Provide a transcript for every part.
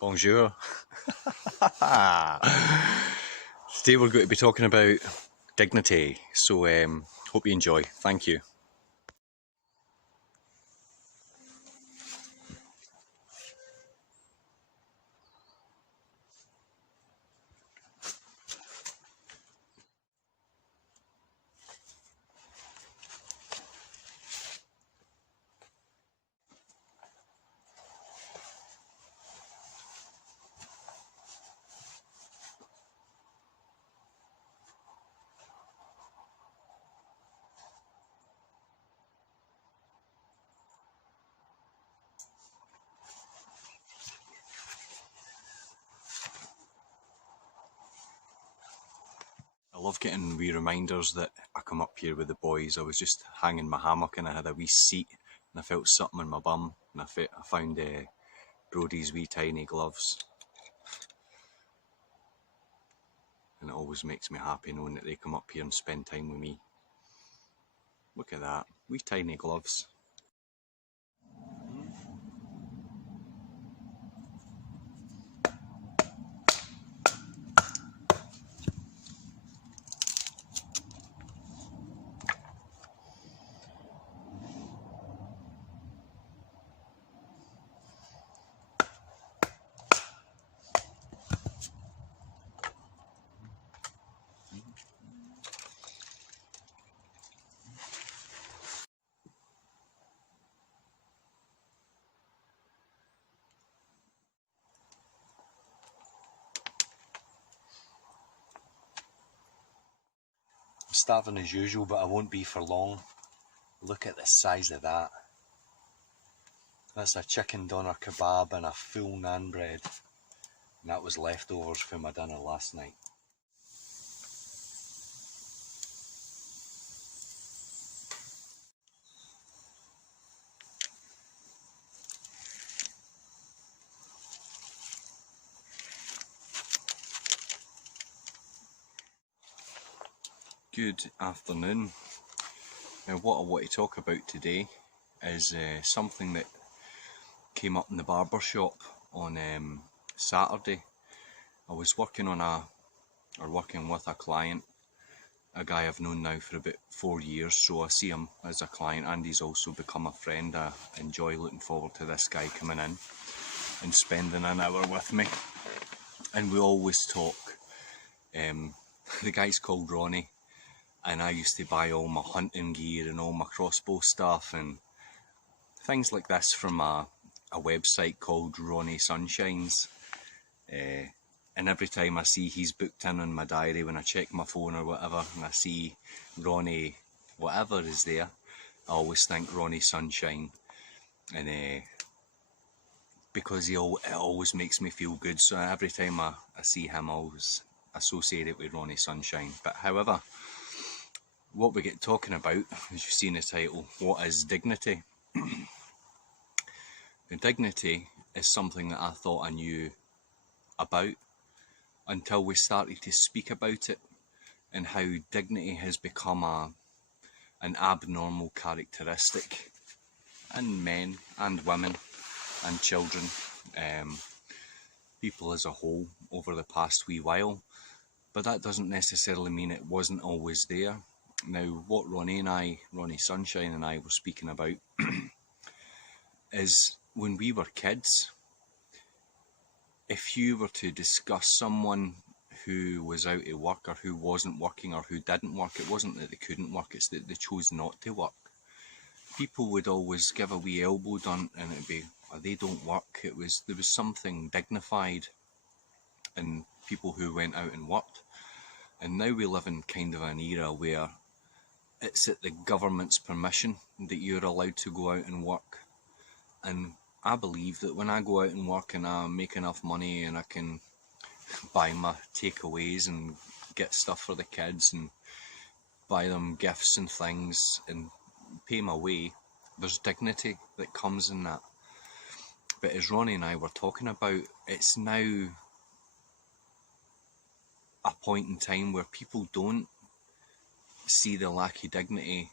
Bonjour. Today we're going to be talking about dignity, so hope you enjoy. Thank you. I love getting wee reminders that I come up here with the boys. I was just hanging my hammock and I had a wee seat and I felt something in my bum and I found Brody's wee tiny gloves, and it always makes me happy knowing that they come up here and spend time with me. Look at that, wee tiny gloves. I'm starving as usual, but I won't be for long. Look at the size of that. That's a chicken doner kebab and a full naan bread. And that was leftovers from my dinner last night. Good afternoon. Now what I want to talk about today is something that came up in the barber shop on Saturday. I was working with a client, a guy I've known now for about 4 years, so I see him as a client and he's also become a friend. I enjoy looking forward to this guy coming in and spending an hour with me, and we always talk. The guy's called Ronnie, and I used to buy all my hunting gear and all my crossbow stuff and things like this from a website called Ronnie Sunshines. And every time I see he's booked in on my diary, when I check my phone or whatever, and I see Ronnie whatever is there, I always think Ronnie Sunshine. And because it always makes me feel good, so every time I see him I always associate it with Ronnie Sunshine. But however, what we get talking about, as you see in the title, what is dignity? Dignity is something that I thought I knew about until we started to speak about it, and how dignity has become an abnormal characteristic in men and women and children, people as a whole over the past wee while. But that doesn't necessarily mean it wasn't always there. Now what Ronnie Sunshine and I were speaking about is when we were kids, if you were to discuss someone who was out of work or who wasn't working or who didn't work, it wasn't that they couldn't work, it's that they chose not to work. People would always give a wee elbow done and it'd be, oh, they don't work. There was something dignified in people who went out and worked. And now we live in kind of an era where it's at the government's permission that you're allowed to go out and work. And I believe that when I go out and work and I make enough money and I can buy my takeaways and get stuff for the kids and buy them gifts and things and pay my way, there's dignity that comes in that. But as Ronnie and I were talking about, it's now a point in time where people don't see the lack of dignity,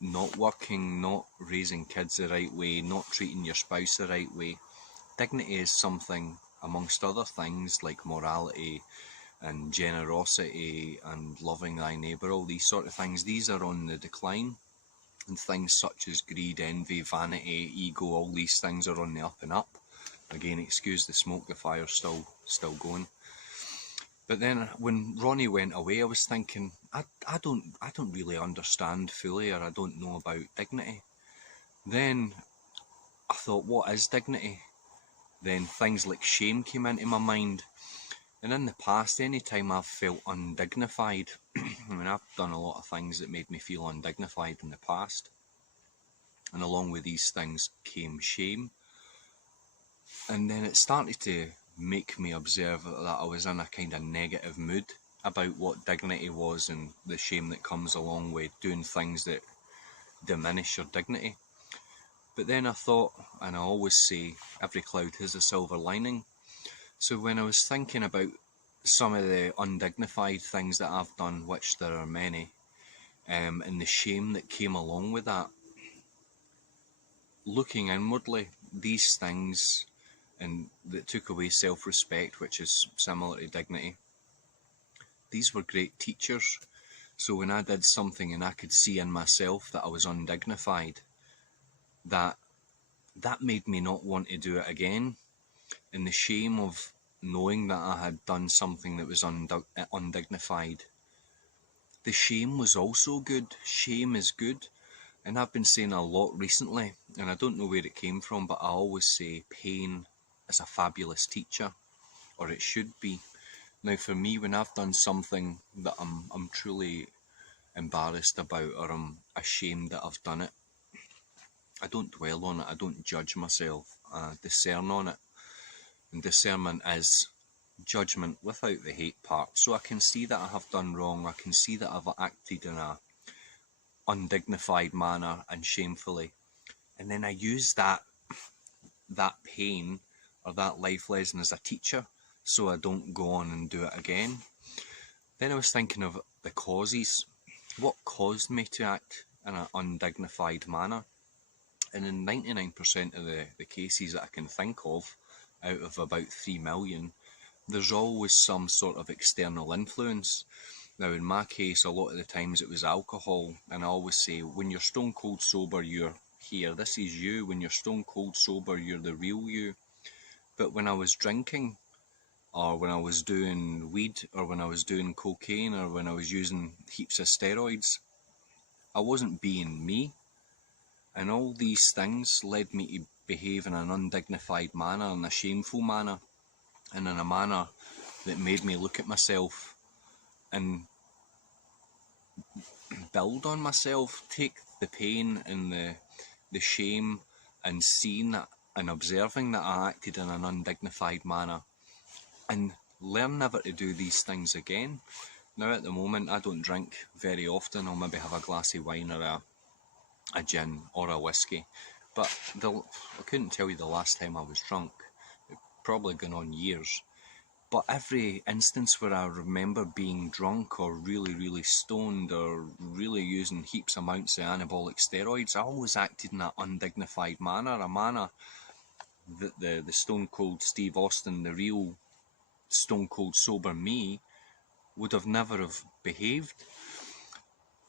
not working, not raising kids the right way, not treating your spouse the right way, dignity is something, amongst other things like morality and generosity and loving thy neighbour, all these sort of things, these are on the decline. And things such as greed, envy, vanity, ego, all these things are on the up and up. Again, excuse the smoke, the fire's still going. But then when Ronnie went away, I was thinking, I don't really understand fully, or I don't know about dignity. Then I thought, what is dignity? Then things like shame came into my mind. And in the past, any time I've felt undignified, I mean, I've done a lot of things that made me feel undignified in the past. And along with these things came shame. And then it started to make me observe that I was in a kind of negative mood about what dignity was and the shame that comes along with doing things that diminish your dignity. But then I thought, and I always say, every cloud has a silver lining. So when I was thinking about some of the undignified things that I've done, which there are many, and the shame that came along with that, looking inwardly, these things and that took away self-respect, which is similar to dignity, these were great teachers. So when I did something and I could see in myself that I was undignified, that made me not want to do it again. And the shame of knowing that I had done something that was undignified, the shame was also good. Shame is good. And I've been saying a lot recently, and I don't know where it came from, but I always say pain is a fabulous teacher, or it should be. Now for me, when I've done something that I'm truly embarrassed about, or I'm ashamed that I've done it, I don't dwell on it, I don't judge myself, I discern on it. And discernment is judgment without the hate part. So I can see that I have done wrong, I can see that I've acted in a undignified manner and shamefully, and then I use that pain or that life lesson as a teacher so I don't go on and do it again. Then I was thinking of the causes. What caused me to act in an undignified manner? And in 99% of the cases that I can think of, out of about 3 million, there's always some sort of external influence. Now in my case, a lot of the times it was alcohol, and I always say, when you're stone cold sober, you're here, this is you. When you're stone cold sober, you're the real you. But when I was drinking, or when I was doing weed, or when I was doing cocaine, or when I was using heaps of steroids, I wasn't being me. And all these things led me to behave in an undignified manner, in a shameful manner, and in a manner that made me look at myself and build on myself, take the pain and the shame and seeing that and observing that I acted in an undignified manner, and learn never to do these things again. Now at the moment I don't drink very often. I'll maybe have a glass of wine or a gin or a whiskey, but I couldn't tell you the last time I was drunk. It's probably gone on years. But every instance where I remember being drunk or really stoned or really using heaps amounts of anabolic steroids, I always acted in that undignified manner, a manner that the stone cold Steve Austin, the real stone cold sober me, would have never have behaved.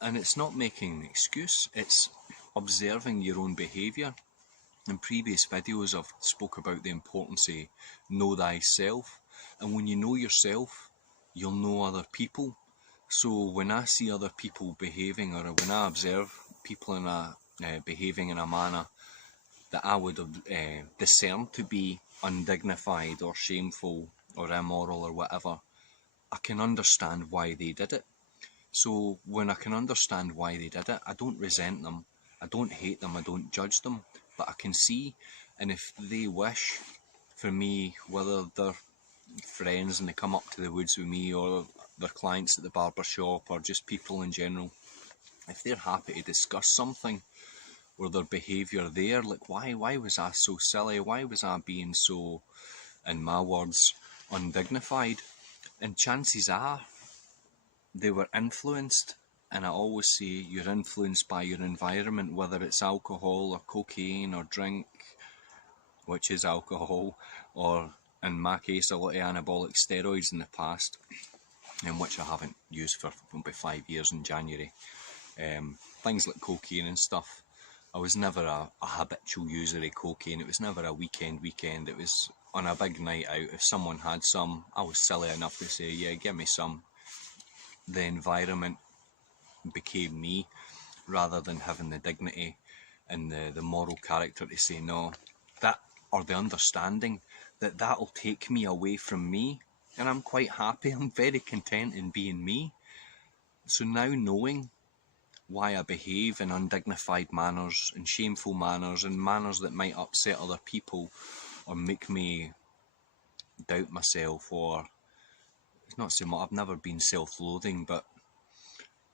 And it's not making an excuse, it's observing your own behaviour. In previous videos I've spoke about the importance of know thyself. And when you know yourself, you'll know other people. So when I see other people behaving, or when I observe people behaving in a manner that I would discern to be undignified or shameful or immoral or whatever, I can understand why they did it. So when I can understand why they did it, I don't resent them, I don't hate them, I don't judge them, but I can see, and if they wish for me, whether they're friends and they come up to the woods with me, or their clients at the barber shop, or just people in general, if they're happy to discuss something or their behaviour there, like why was I so silly, why was I being so, in my words, undignified, and chances are they were influenced. And I always say you're influenced by your environment, whether it's alcohol or cocaine or drink which is alcohol, or in my case a lot of anabolic steroids in the past, which I haven't used for about 5 years in January. Things like cocaine and stuff. I was never a habitual user of cocaine. It was never a weekend. It was on a big night out. If someone had some, I was silly enough to say, yeah, give me some. The environment became me, rather than having the dignity and the moral character to say no, that, or the understanding that that'll take me away from me. And I'm quite happy, I'm very content in being me. So now knowing why I behave in undignified manners and shameful manners and manners that might upset other people or make me doubt myself, or it's not so much, I've never been self-loathing, but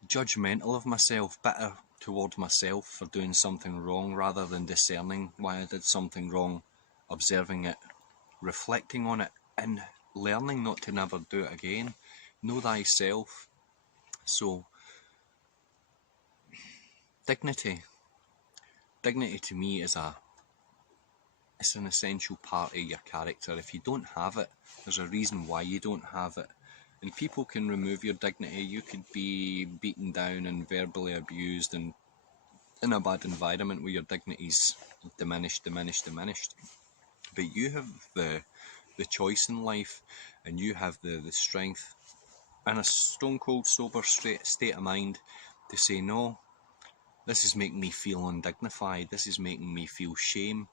judgmental of myself, bitter toward myself for doing something wrong, rather than discerning why I did something wrong, observing it, reflecting on it, and learning not to never do it again. Know thyself. So dignity to me is it's an essential part of your character. If you don't have it, there's a reason why you don't have it. And people can remove your dignity. You could be beaten down and verbally abused and in a bad environment where your dignity's diminished. But you have the choice in life, and you have the strength and a stone cold sober state of mind to say no, this is making me feel undignified, this is making me feel shame.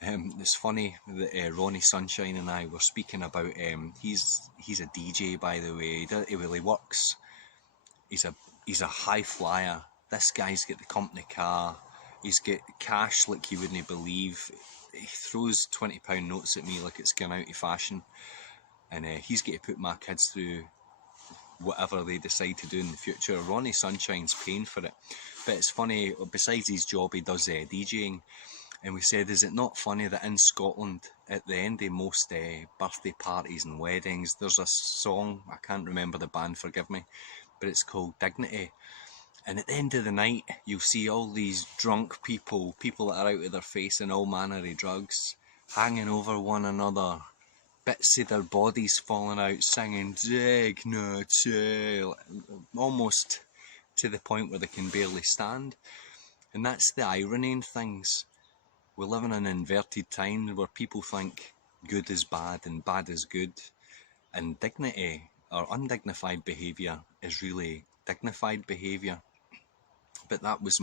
It's funny that Ronnie Sunshine and I were speaking about, he's a DJ, by the way. He works, he's a high flyer. This guy's got the company car, he's got cash like you wouldn't believe. He throws £20 notes at me like it's gone out of fashion, and he's got to put my kids through whatever they decide to do in the future. Ronnie Sunshine's paying for it. But it's funny, besides his job he does DJing, and we said, is it not funny that in Scotland, at the end of most birthday parties and weddings, there's a song, I can't remember the band, forgive me, but it's called Dignity. And at the end of the night, you'll see all these drunk people that are out of their face in all manner of drugs, hanging over one another, bits of their bodies falling out, singing Dignity, almost to the point where they can barely stand. And that's the irony in things. We live in an inverted time where people think good is bad and bad is good, and dignity or undignified behaviour is really dignified behaviour. But that was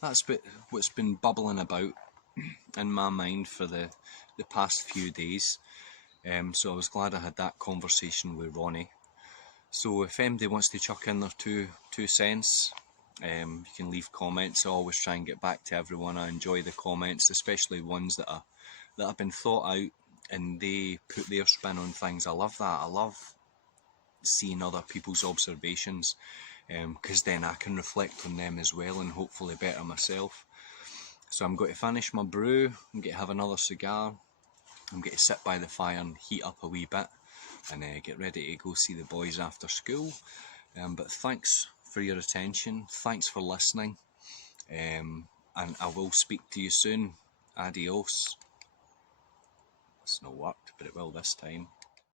that's what's been bubbling about in my mind for the past few days. So I was glad I had that conversation with Ronnie. So if anybody wants to chuck in their two cents, you can leave comments. I always try and get back to everyone. I enjoy the comments, especially ones that have been thought out and they put their spin on things. I love that. I love seeing other people's observations, because then I can reflect on them as well and hopefully better myself. So I'm going to finish my brew, I'm going to have another cigar, I'm going to sit by the fire and heat up a wee bit, and get ready to go see the boys after school. But thanks for your attention, thanks for listening, and I will speak to you soon. Adios. It's not worked, but it will this time.